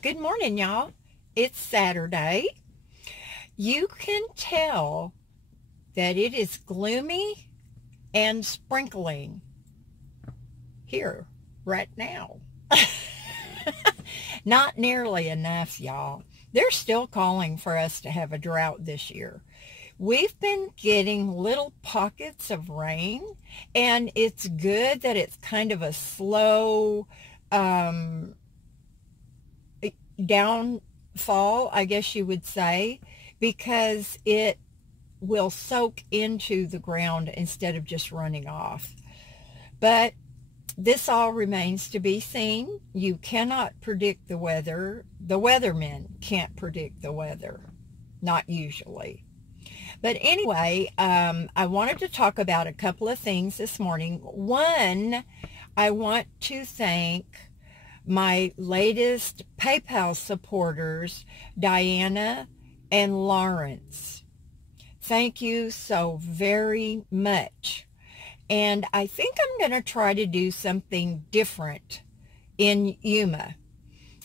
Good morning, y'all. It's Saturday. You can tell that it is gloomy and sprinkling here right now. Not nearly enough, y'all. They're still calling for us to have a drought this year. We've been getting little pockets of rain, and it's good that it's kind of a slow downfall, I guess you would say, because it will soak into the ground instead of just running off. But this all remains to be seen. You cannot predict the weather. The weathermen can't predict the weather, not usually. But anyway, I wanted to talk about a couple of things this morning. One, I want to thank my latest PayPal supporters, Diana and Lawrence. Thank you so very much. And I think I'm going to try to do something different in Yuma.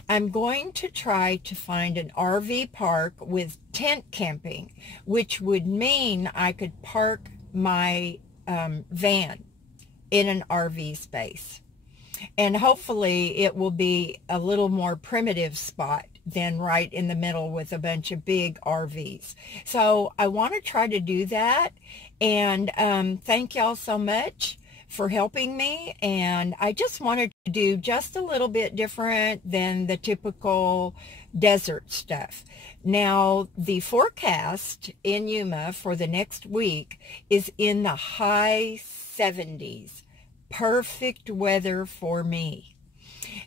I'm going to try to find an RV park with tent camping, which would mean I could park my van in an RV space. And hopefully it will be a little more primitive spot than right in the middle with a bunch of big RVs. So I want to try to do that. And thank y'all so much for helping me. And I just wanted to do just a little bit different than the typical desert stuff. Now, the forecast in Yuma for the next week is in the high 70s. Perfect weather for me.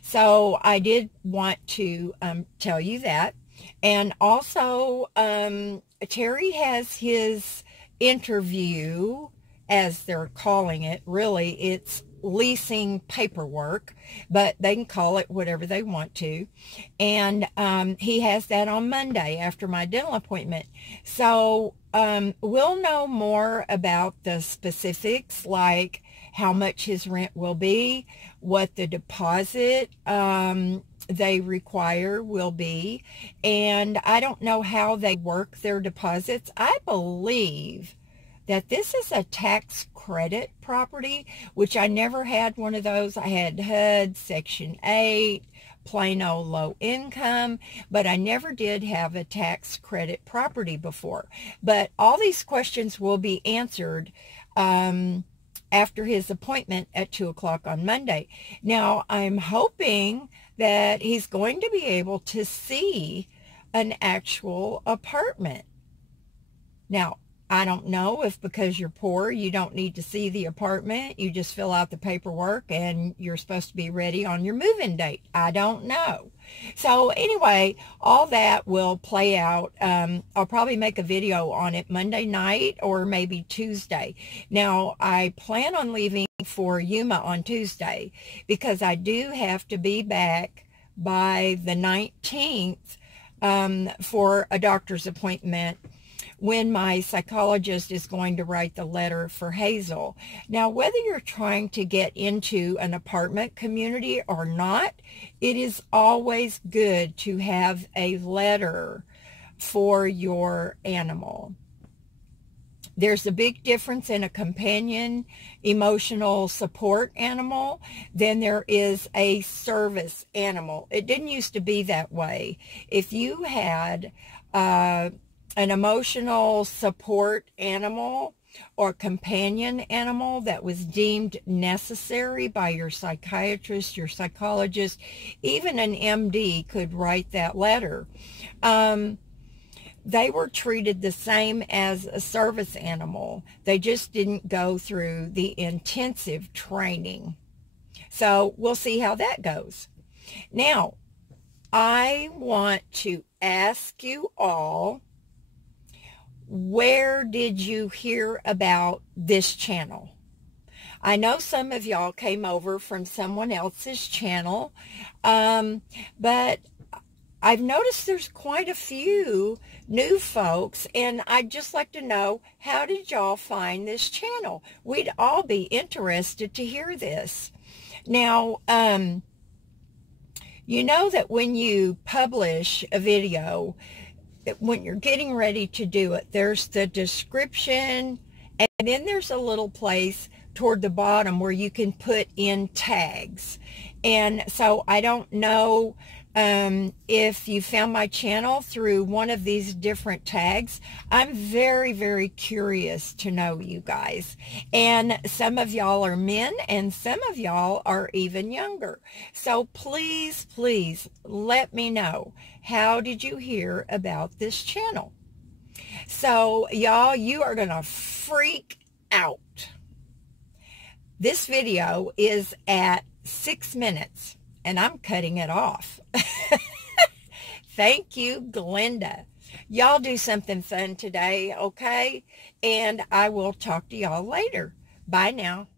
So I did want to tell you that. And also, Terry has his interview, as they're calling it. Really, it's leasing paperwork, but they can call it whatever they want to. And he has that on Monday after my dental appointment. So we'll know more about the specifics, like how much his rent will be, what the deposit they require will be, and I don't know how they work their deposits. I believe that this is a tax credit property, which I never had one of those. I had HUD, Section 8, plain old low income, but I never did have a tax credit property before. But all these questions will be answered after his appointment at 2 o'clock on Monday. Now, I'm hoping that he's going to be able to see an actual apartment. Now, I don't know if because you're poor, you don't need to see the apartment. You just fill out the paperwork and you're supposed to be ready on your move-in date. I don't know. So anyway, all that will play out. I'll probably make a video on it Monday night or maybe Tuesday. Now, I plan on leaving for Yuma on Tuesday because I do have to be back by the 19th for a doctor's appointment, when my psychologist is going to write the letter for Hazel. Now, whether you're trying to get into an apartment community or not, it is always good to have a letter for your animal. There's a big difference in a companion emotional support animal than there is a service animal. It didn't used to be that way. If you had an emotional support animal or companion animal that was deemed necessary by your psychiatrist, your psychologist, even an MD could write that letter. They were treated the same as a service animal. They just didn't go through the intensive training. So we'll see how that goes. Now, I want to ask you all, where did you hear about this channel? I know some of y'all came over from someone else's channel, but I've noticed there's quite a few new folks, and I'd just like to know, how did y'all find this channel? We'd all be interested to hear this. Now, You know that when you publish a video, when you're getting ready to do it, there's the description, and then there's a little place toward the bottom where you can put in tags. And so I don't know if you found my channel through one of these different tags. I'm very, very curious to know, you guys. And some of y'all are men and some of y'all are even younger. So please, please let me know. How did you hear about this channel? So y'all, you are going to freak out. This video is at 6 minutes. And I'm cutting it off. Thank you, Glenda. Y'all do something fun today, okay? And I will talk to y'all later. Bye now.